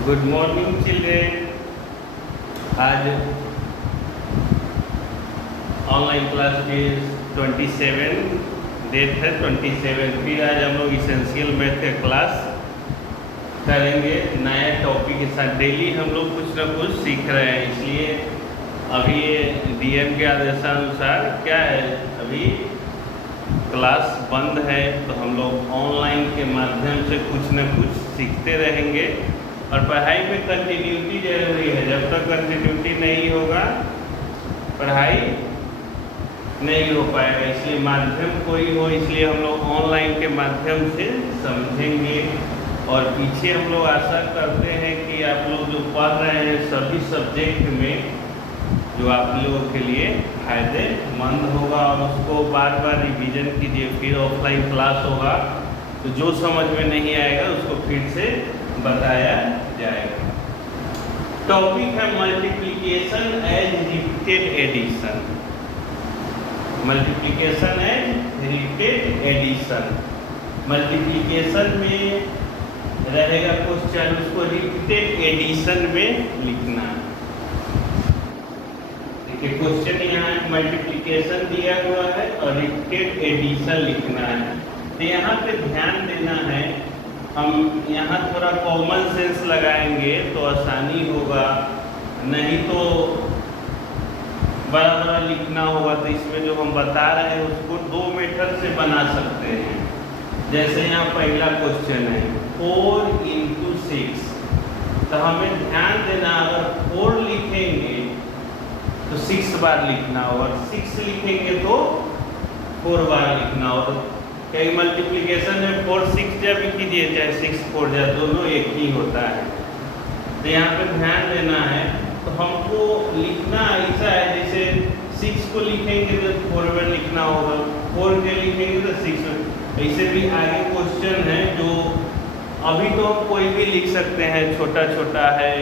Good morning children. आज online class के 27 date है 27। फिर आज हम लोग इसेंशियल मैथ का क्लास करेंगे नया टॉपिक के साथ। डेली हम लोग कुछ ना कुछ सीख रहे हैं, इसलिए अभी ये डीएम के आदेशानुसार क्या है, अभी क्लास बंद है तो हम लोग ऑनलाइन के माध्यम से कुछ न कुछ सीखते रहेंगे। और पढ़ाई में कंटिन्यूटी जरूरी है, जब तक कंटिन्यूटी नहीं होगा पढ़ाई नहीं हो पाएगा। इसलिए माध्यम कोई हो, इसलिए हम लोग ऑनलाइन के माध्यम से समझेंगे। और पीछे हम लोग आशा करते हैं कि आप लोग जो पढ़ रहे हैं सभी सब्जेक्ट में जो आप लोगों के लिए फायदेमंद होगा, और उसको बार बार रिवीजन कीजिए। फिर ऑफलाइन क्लास होगा तो जो समझ में नहीं आएगा उसको फिर से बताया जाएगा। टॉपिक है multiplication as repeated addition. Multiplication as repeated addition. Multiplication में रहेगा क्वेश्चन, उसको रिपीटेड एडिशन में लिखना है। देखिए क्वेश्चन यहाँ मल्टीप्लिकेशन दिया हुआ है और रिपीटेड एडिशन लिखना है। तो यहाँ पे ध्यान देना है, हम यहाँ थोड़ा कॉमन सेंस लगाएंगे तो आसानी होगा, नहीं तो बड़ा बड़ा लिखना होगा। तो इसमें जो हम बता रहे हैं उसको दो मेथड से बना सकते हैं। जैसे यहाँ पहला क्वेश्चन है 4 × 6, तो हमें ध्यान देना, अगर 4 लिखेंगे तो 6 बार लिखना होगा, 6 लिखेंगे तो 4 बार लिखना होगा। कई मल्टीप्लिकेशन में 4 6 जब भी कीजिए, चाहे 6 4 जा, दोनों एक ही होता है। तो यहाँ पे ध्यान देना है। तो हमको लिखना ऐसा है, जैसे 6 को लिखेंगे तो 4 बार लिखना होगा, 4 के लिखेंगे तो 6 बार। ऐसे भी आगे क्वेश्चन है जो अभी तो हम कोई भी लिख सकते हैं, छोटा छोटा है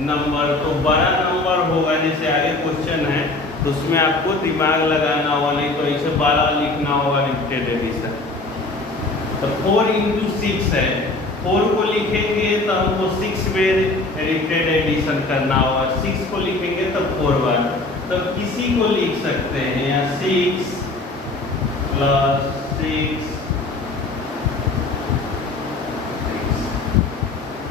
नंबर, तो बड़ा नंबर होगा जैसे आगे क्वेश्चन है तो उसमें आपको दिमाग लगाना होगा, नहीं तो ऐसे 12 लिखना होगा रिपीटेड एडिशन। तो 4 × 6 है, 4 को लिखेंगे तो हमको 6 बार रिपीटेड एडिशन करना होगा, 6 को लिखेंगे तो 4 बार। तो किसी को लिख सकते हैं या 6 + 6,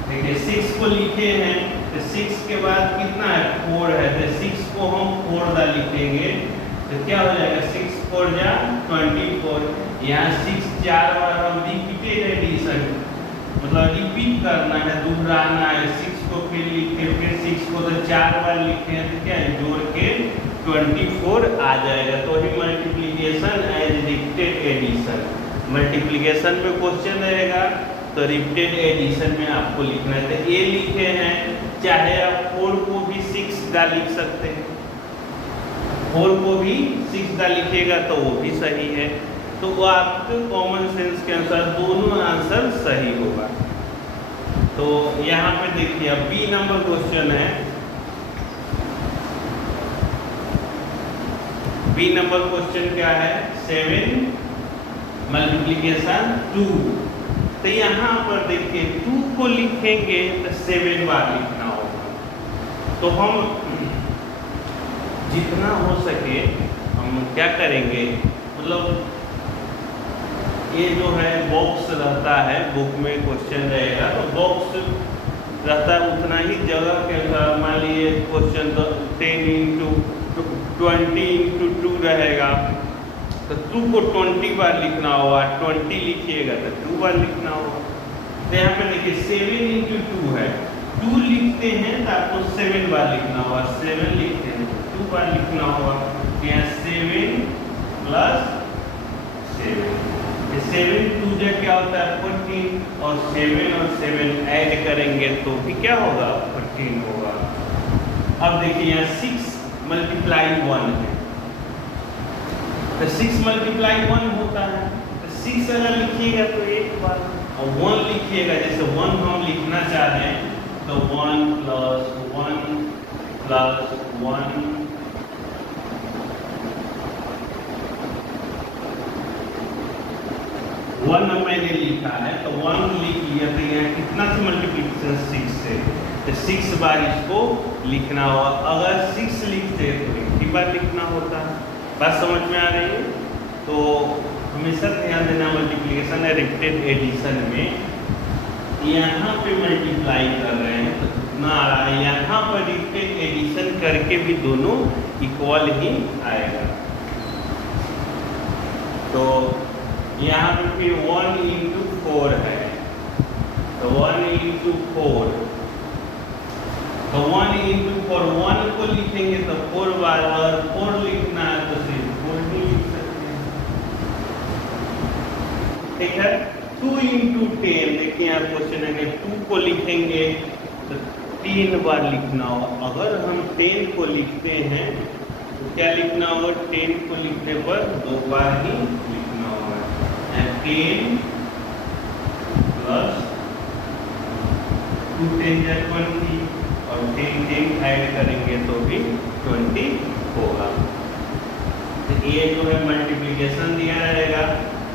देखिए 6 को लिखे हैं तो 6 के बाद कितना है 4 है, तो 6 को हम 4 बार लिखेंगे तो क्या हो जाएगा 6 4 जा 24। यहाँ 6 4 बार हम रिपीटेड एडिशन, मतलब रिपीट करना है, दोहराना है। 6 को फिर लिखे, फिर 6 को तो 4 बार लिखे हैं तो क्या है, जोड़ के 24 आ जाएगा। तो ही multiplication as repeated addition. Multiplication में क्वेश्चन रहेगा तो रिपीटेड एडिशन में आपको लिखना है। तो ये लिखे हैं, चाहे आप 4 को भी 6 बार लिख सकते हैं, 4 को भी 6 बार लिखिएगा तो वो भी सही है। तो वो आपके कॉमन सेंस के अनुसार दोनों आंसर सही होगा। तो यहाँ पे देखिए अब बी नंबर क्वेश्चन है। बी नंबर क्वेश्चन क्या है, 7 मल्टीप्लिकेशन 2। तो यहाँ पर देखिए 2 को लिखेंगे तो 7 बार लिखना होगा। तो हम जितना हो सके हम क्या करेंगे, मतलब ये जो है बॉक्स रहता है, बुक में क्वेश्चन रहेगा तो बॉक्स रहता है उतना ही जगह के अनुसार। मान लीजिए क्वेश्चन 10 × 20 × 2 रहेगा तो 2 को 20 बार लिखना होगा, 20 लिखिएगा तो 2 बार लिखना होगा। तो यहाँ पे देखिए 7 × 2 है, 2 लिखते हैं तो आपको 7 बार लिखना होगा, 7 लिखते हैं तो 2 बार लिखना होगा। यहाँ 7 + 7, 7 2 जा क्या होता है 14, और 7 ऐड करेंगे तो भी क्या होगा 14 होगा। अब देखिए यहाँ 6 × 1 है, तो 6 × 1 होता है, तो 6 अगर लिखिएगा तो 1 बार, और 1 लिखिएगा, जैसे 1 हम लिखना चाहें तो 1 + 1 + 1 1 1 मैंने लिखा है तो 1 लिख लिया, तो यहाँ कितना से मल्टीप्लिकेशन 6 से, तो 6 बार इसको लिखना होगा। अगर 6 लिखते तो 80 बार लिखना होता। बात समझ में आ रही है? तो हमेशा ध्यान देना मल्टीप्लिकेशन या रिपीटेड एडिशन में, यहाँ पे मल्टीप्लाई कर रहे हैं तो कितना आ रहा है, यहाँ पर रिपीटेड एडिशन करके भी दोनों इक्वल ही आएगा। तो यहाँ पे फिर 1 इंटू 4 है, तो 1 इंटू 4, तो 1 इंटू 4, 1 को लिखेंगे तो 4 बार, और 4 लिखना है तो सिर्फ 4 ही लिख सकते हैं। ठीक है। 2 इंटू 10, देखिए यहाँ क्वेश्चन है कि 2 को लिखेंगे तो 3 बार लिखना हो। अगर हम 10 को लिखते हैं तो क्या लिखना होगा, 10 को लिखने पर 2 बार ही लिखना होगा। 10 प्लस 2 10 जा 20, और 10 ऐड करेंगे तो भी 20 होगा। तो ये जो है मल्टीप्लिकेशन दिया रहेगा,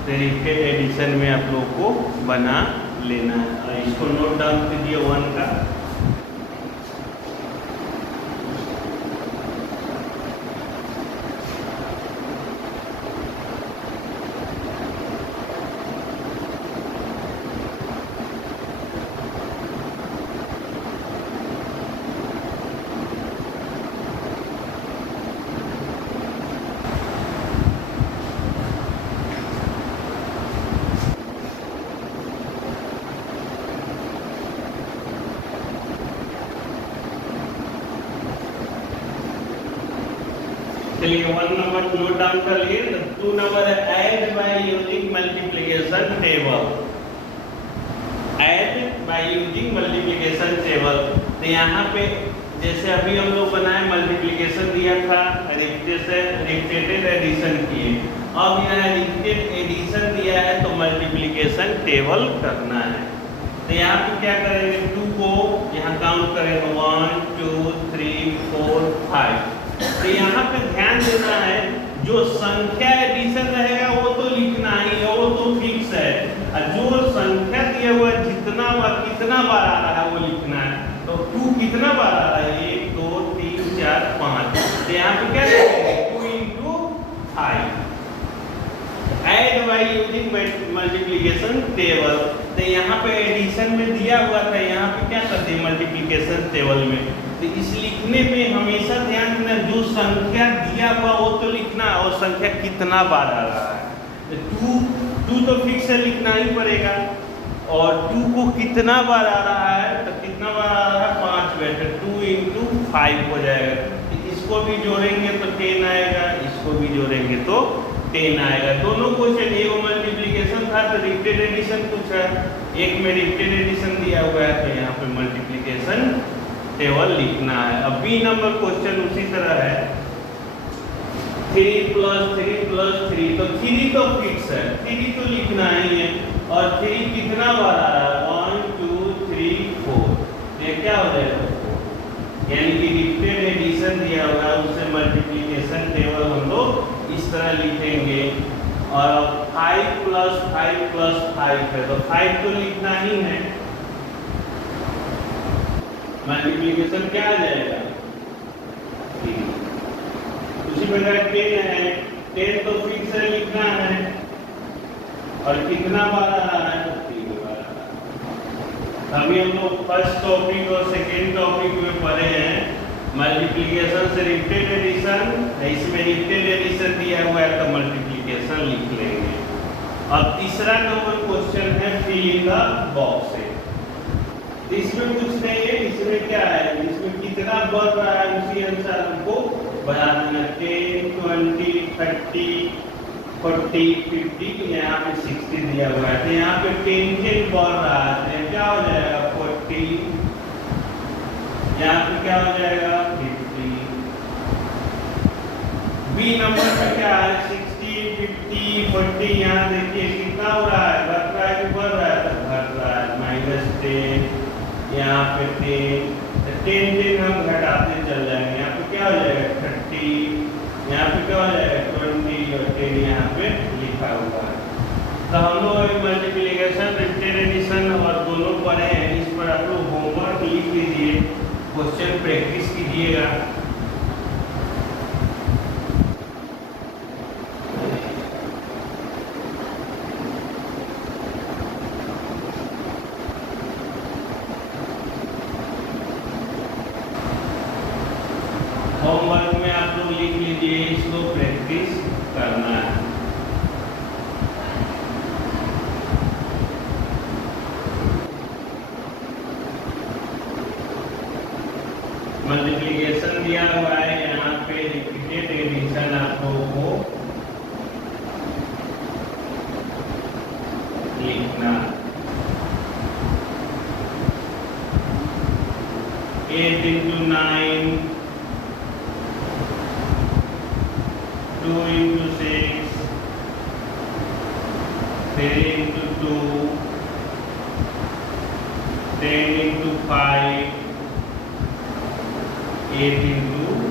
तो रिपीटेड एडिशन में आप लोग को बना लेना है। और इसको नोट डाउन कीजिए 1 का। चलिए 1 नंबर नोट डाउन कर लिए। तो 2 नंबर है add by using multiplication table. Add by using multiplication table, तो यहाँ पे जैसे अभी हम लोग बनाए मल्टीप्लिकेशन दिया था, रिपीटेड एडिशन किए। अब यहाँ रिपीटेड एडिशन दिया है तो मल्टीप्लिकेशन टेबल करना है। तो यहाँ पे क्या करेंगे, 2 को यहाँ काउंट करेंगे 1 2 3 4 5। तो यहाँ पे ध्यान देना है, जो संख्या एडिशन रहेगा वो तो लिखना ही है, वो तो फिक्स है। और जो संख्या दिया हुआ है कितना बार आ रहा है वो लिखना है। तो 2 कितना बार आ रहा है, 1 2 3 4 5। तो यहाँ पे क्या लिखेंगे, 2 into 5। Add by using multiplication table, तो यहाँ पे एडिशन में दिया हुआ था, यहाँ पे क्या करते हैं मल्टीप्लिकेशन टेबल में। तो इस लिखने में हमेशा ध्यान देना, जो संख्या दिया हुआ वो तो लिखना है, और संख्या कितना बार आ रहा है। तो 2 तो फिक्स है, लिखना ही पड़ेगा। और 2 को कितना बार आ रहा है, तो कितना बार आ रहा है, 5 बार। तो 2 इंटू 5 हो जाएगा। तो इसको भी जोड़ेंगे तो 10 आएगा, इसको भी जोड़ेंगे तो 10 आएगा। दोनों क्वेश्चन, एक मल्टीप्लिकेशन था तो रिपीटेड एडिशन पूछा, एक में रिपीटेड एडिशन दिया हुआ है, तो यहाँ पे मल्टीप्लिकेशन टेबल लिखना है। अब बी नंबर क्वेश्चन उसी तरह है, 3 प्लस 3, तो 3 तो फिक्स है, 3 तो लिखना ही है। और 3 कितना बार आ रहा है, 1 2 3 4, ये क्या हो जाएगा 4। यानी कि रिपीटेड एडिशन दिया हुआ है, उससे मल्टीप्लिकेशन टेबल हम लोग इस तरह लिखेंगे। और 5 प्लस 5 है, तो 5 तो लिखना ही है। मल्टीप्लिकेशन क्या आ जाएगा, उसी प्रकार 10 है, 10 तो फिक्स है, लिखना है। और कितना बार आ रहा है, 3 बार आ रहा है। अभी हम लोग फर्स्ट टॉपिक और सेकेंड टॉपिक में पढ़े हैं मल्टीप्लिकेशन से रिपीटेड एडिशन। इसमें रिपीटेड एडिशन दिया हुआ है तो मल्टीप्लिकेशन लिख लेंगे। अब तीसरा नंबर क्वेश्चन है फिल इन द बॉक्स है। इसमें कुछ नहीं है, इसमें क्या है, इसमें कितना बढ़ रहा है उसी अनुसार हमको बना देना। 10 20 30 40 50, यहाँ पे 60 दिया हुआ है, तो यहाँ पे 10 बढ़ रहा है, तो क्या हो जाएगा 40, यहाँ पे क्या हो जाएगा 50। बी नंबर पे क्या है 60 50 40, यहाँ देखिए कितना हो रहा है, घट रहा है कि बढ़ रहा है, तो घट रहा है, -10, यहाँ पे 10 हम घटाते चल जाएंगे। यहाँ पे क्या हो जाएगा 30, यहाँ पे क्या हो जाएगा 20, और 10 यहाँ पे लिखा हुआ है। तो हम लोग मल्टीप्लिकेशन रिपीटेड एडिशन और दोनों पढ़े हैं। इस पर आप लोग होमवर्क लिख लीजिए, क्वेश्चन प्रैक्टिस कीजिएगा। होमवर्क में आप लोग लिख लीजिए, इसको प्रैक्टिस करना है। मल्टीप्लिकेशन दिया हुआ है, यहाँ पे रिपीटेड एडिशन आप लोगों को लिखना। 8 into 9, 2 into 6, 3 into 2, 10 into 5, 8 into